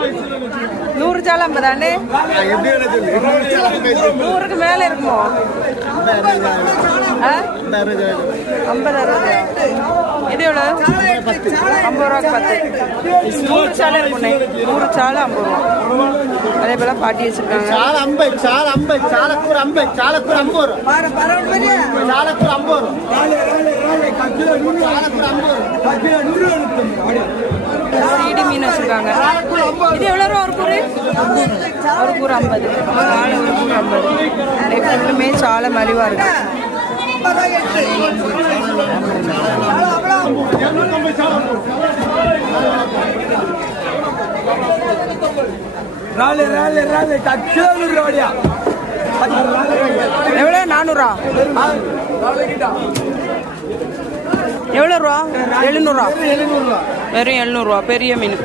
100 சாலை 50 ஆண்டு 100க்கு மேல இருக்குமோ? 50 இது எவ்வளோ? 50 ரூபாய்க்கு 10. 100 சாலை இருக்குண்ணே. 100 சாலை 50 ரூபா. அதே போல பாட்டி வச்சிருக்காங்க. சீடி மீன் வச்சிருக்காங்க. இது எவ்வளோ ரூபா ஒரு கூறு? ஒரு கூறு 50. சாலை ஒரு கூறு 50. எப்பவுமே சாலை மலிவா இருக்கு. எவ்வளோ? 400. எவ்வளோ ரூபா? 700. வெறும் 700 பெரிய மீன்.